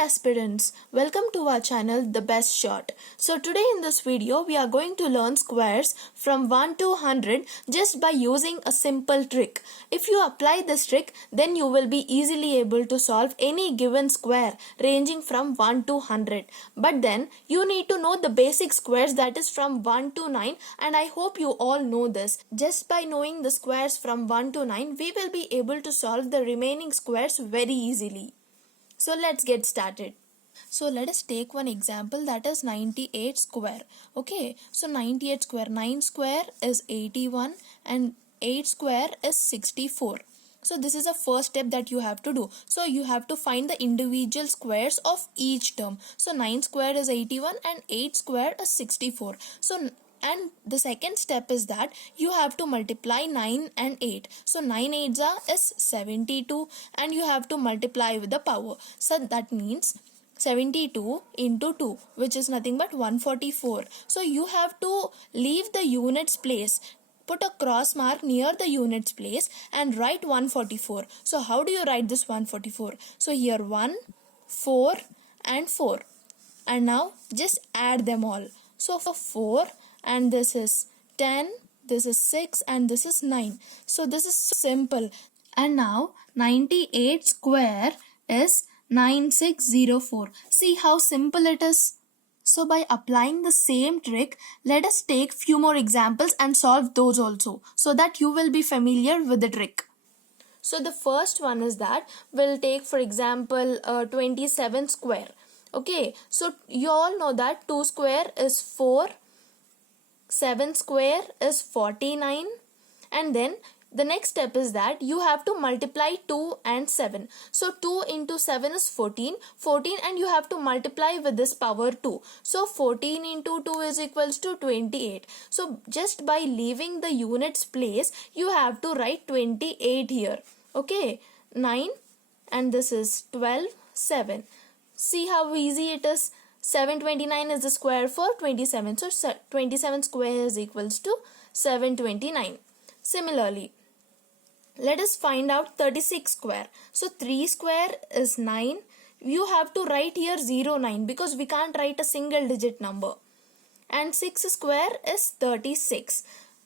aspirants, welcome to our channel The Best Shot. So today in this video we are going to learn squares from 1 to 100 just by using a simple trick. If you apply this trick, then you will be easily able to solve any given square ranging from 1 to 100. But then you need to know the basic squares, that is from 1 to 9, and I hope you all know this. Just by knowing the squares from 1 to 9, we will be able to solve the remaining squares very easily. So let's get started. So let us take one example, that is 98 square. Okay, so 98 square, 9 square is 81 and 8 square is 64. So this is the first step that you have to do. So you have to find the individual squares of each term. So 9 square is 81 and 8 square is 64. And the second step is that you have to multiply 9 and 8. So 9 8s is 72 and you have to multiply with the power. So that means 72 into 2, which is nothing but 144. So you have to leave the units place. Put a cross mark near the units place and write 144. So how do you write this 144? So here 1, 4 and 4. And now just add them all. So for 4 and this is 10, this is 6 and this is 9. So this is simple. And now 98 square is 9604. See how simple it is. So by applying the same trick, let us take few more examples and solve those also, so that you will be familiar with the trick. So the first one is that we'll take for example 27 square. Okay, so you all know that 2 square is 4, 7 square is 49, and then the next step is that you have to multiply 2 and 7. So 2 into 7 is 14, and you have to multiply with this power 2. So 14 into 2 is equals to 28. So just by leaving the units place, you have to write 28 here. Okay, 9 and this is 12, 7. See how easy it is. 729 is the square for 27. So 27 square is equals to 729. Similarly, let us find out 36 square. So 3 square is 9. You have to write here 09 because we can't write a single digit number. And 6 square is 36.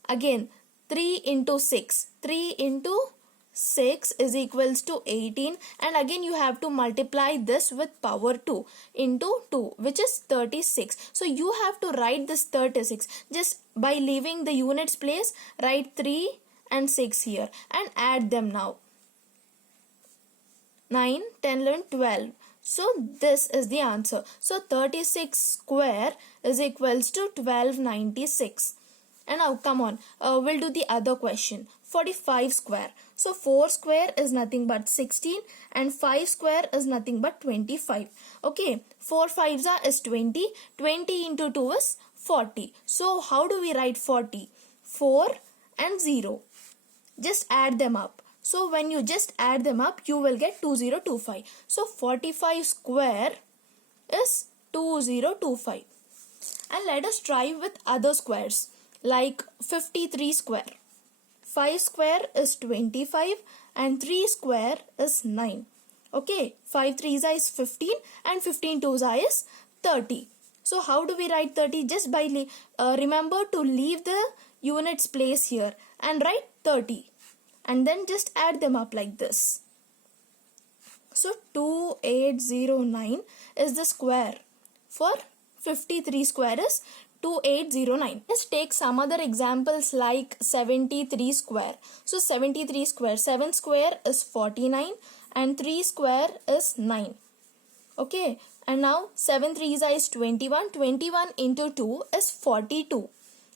Again 3 into 6. 3 into 6 is equals to 18, and again you have to multiply this with power 2 into 2, which is 36. So you have to write this 36 just by leaving the units place. Write 3 and 6 here and add them now. 9, 10, 11, 12. So this is the answer. So 36 square is equals to 1296. And now come on, we'll do the other question. 45 square. So 4 square is nothing but 16 and 5 square is nothing but 25. Okay, 4 5s is 20. 20 into 2 is 40. So how do we write 40? 4 and 0. Just add them up. So when you just add them up, you will get 2025. So 45 square is 2025. And let us try with other squares like 53 square. 5 square is 25 and 3 square is 9. Okay, 5 3s is 15 and 15 2s is 30. So how do we write 30? Just by remember to leave the units place here and write 30. And then just add them up like this. So 2809 is the square for 53 square is 2809. Let's take some other examples like 73 square. So 73 square, 7 square is 49 and 3 square is 9. Okay, and now 7 3s is 21. 21 into 2 is 42.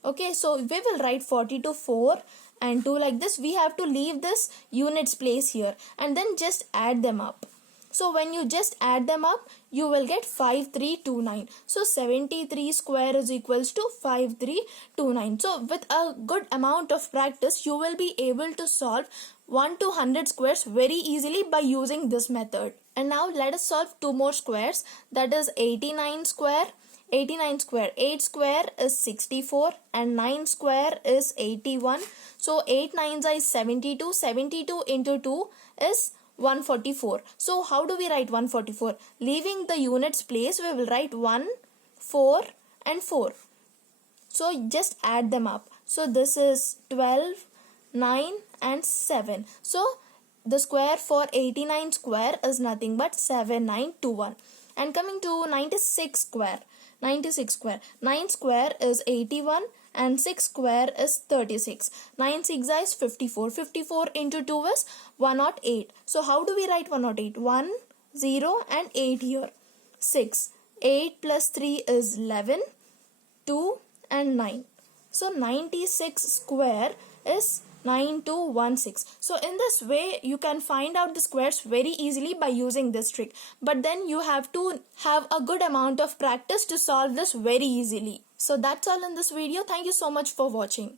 Okay, so we will write 42 4 and 2 like this. We have to leave this units place here and then just add them up. So when you just add them up, you will get 5329. So 73 square is equals to 5329. So with a good amount of practice, you will be able to solve 1 to 100 squares very easily by using this method. And now let us solve two more squares, that is 89 square. 89 square, 8 square is 64 and 9 square is 81. So 8 9s is 72. 72 into 2 is 144. So how do we write 144? Leaving the units place, we will write 1, 4 and 4. So just add them up. So this is 12, 9 and 7. So the square for 89 square is nothing but 7921. And coming to 96 square. 96 square. 9 square is 81 and 6 square is 36. 9 6 is 54. 54 into 2 is 108. So how do we write 108? 1, 0 and 8 here. 6. 8 plus 3 is 11. 2 and 9. So 96 square is 9216. So in this way you can find out the squares very easily by using this trick. But then you have to have a good amount of practice to solve this very easily. So that's all in this video. Thank you so much for watching.